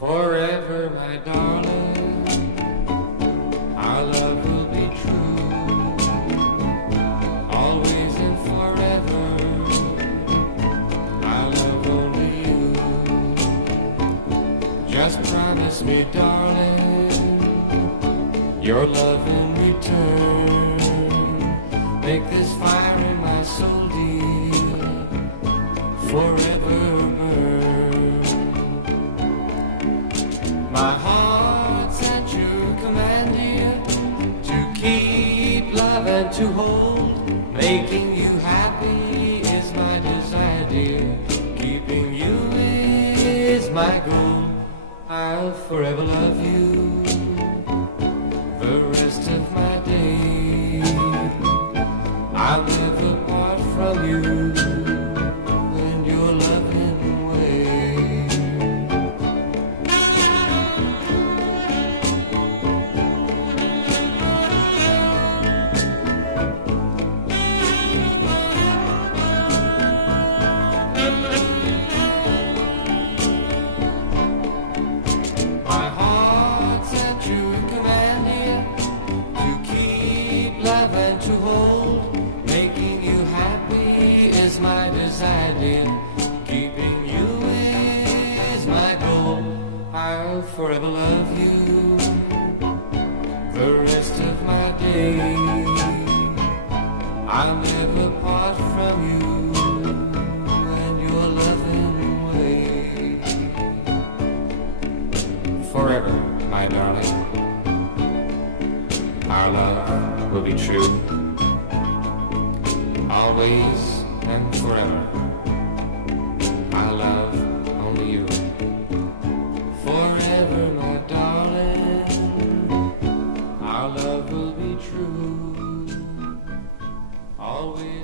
Forever, my darling, our love will be true. Always and forever, I love only you. Just promise me, darling, your love in return. Make this fire in my soul, dear, forever burn. My heart's at your command, dear, to keep, love, and to hold. Making you happy is my desire, dear. Keeping you is my goal. I'll forever love you the rest of my days. I'll never part from you and your loving ways. My heart's at your command, dear, to keep, love, and to hold. Making you happy is my desire, dear. Keeping you is my goal. I'll forever love you the rest of my days. I'll never part from you and your loving ways. Forever, my darling, our love will be true. Always and forever, I love only you. Forever, my darling, our love will be true. Always.